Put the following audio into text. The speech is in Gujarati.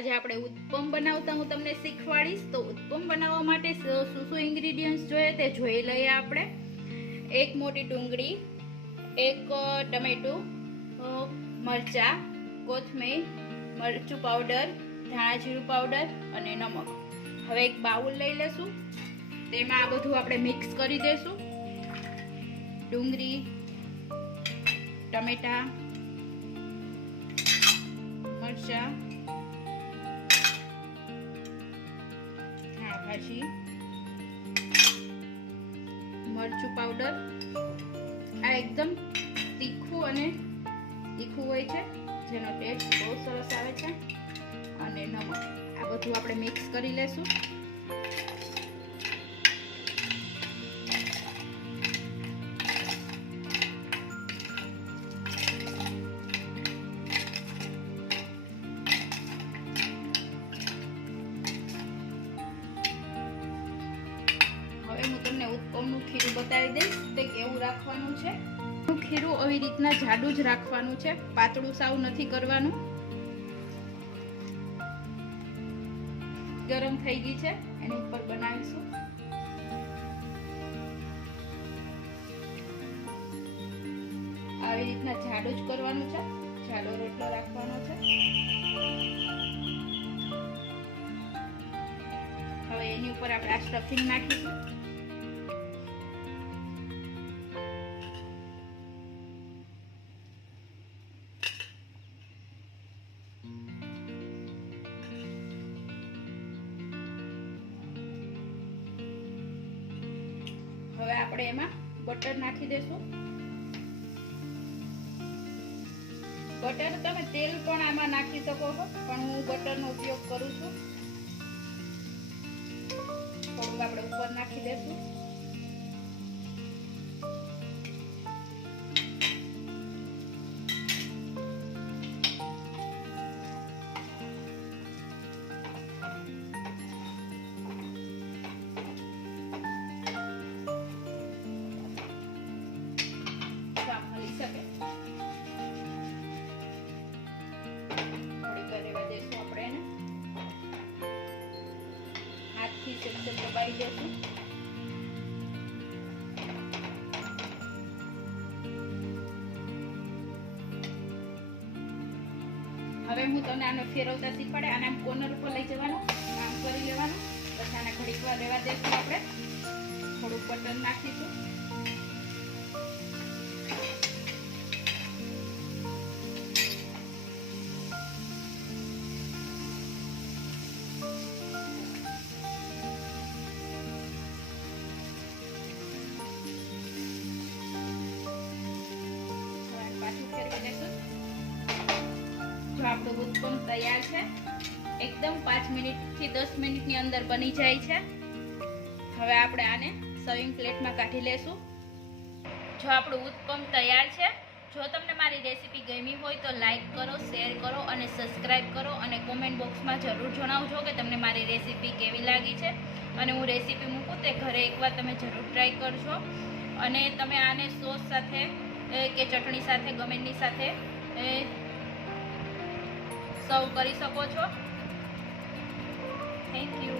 આજે આપણે ઉત્પમ બનાવતા હું તમને શીખવાડીશ। તો ઉત્પમ બનાવવા માટે શું શું ઇન્ગ્રેડિયન્ટ્સ જોઈએ તે જોઈ લઈએ આપણે। એક મોટી ડુંગળી, એક ટમેટું, મરચા, કોથમીર, મરચું પાવડર, ધાણા જીરું પાવડર અને નમક। હવે એક બાઉલ લઈ લેશું, તેમાં આ બધું આપણે મિક્સ કરી દેશું। ડુંગળી, ટમેટા, મરચા, ધાણા ભાજી, મરચું પાવડર, આ એકદમ તીખું હોય છે, જેનો ટેસ્ટ બહુ સરસ આવે છે, અને નમક, આ બધું આપણે મિક્સ કરી લેશું। તમને ઉત્પમનું ખીરું બતાવી દઈશ તે કેવું રાખવાનું છે। ખીરું આવી રીતના જાડું જ રાખવાનું છે, પાતળું સાવ નથી કરવાનું। ગરમ થઈ ગઈ છે, એની ઉપર બનાવીશું। આવી રીતના જાડું જ કરવાનું છે, જાડો રોટલો રાખવાનો છે। હવે એની ઉપર આપણે આ સ્ટફિંગ નાખીશું। હવે આપણે એમાં બટર નાખી દેશું। બટર તમે તેલ પણ આમાં નાખી શકો છો, પણ હું બટરનો ઉપયોગ કરું છું। થોડુંક આપણે ઉપર નાખી દેશું। દબાઈ દેશું। હવે હું તમને આનો ફેરવતા શીખવાડે। આને આમ કોર્નર ઉપર લઈ જવાનું, આમ કરી લેવાનું, પછી આને ઘડીક વાર રહેવા દેશું। આપણે થોડુંક બટર નાખીશું। જો આપણું ઉત્પમ તૈયાર છે, એકદમ 5 મિનિટથી 10 મિનિટની અંદર બની જાય છે। હવે આપણે આને સર્વિંગ પ્લેટમાં કાઢી લેશું। જો આપણું ઉત્પમ તૈયાર છે, જો તમને મારી રેસીપી ગમી હોય તો લાઈક કરો, શેર કરો અને સબસ્ક્રાઇબ કરો, અને કોમેન્ટ બોક્સમાં જરૂર જણાવજો કે તમને મારી રેસીપી કેવી લાગી છે। અને હું રેસીપી મૂકું તે ઘરે એકવાર તમે જરૂર ટ્રાય કરજો, અને તમે આને સોસ સાથે કે ચટણી સાથે ગમેની સાથે સર્વ કરી શકો છો। Thank you.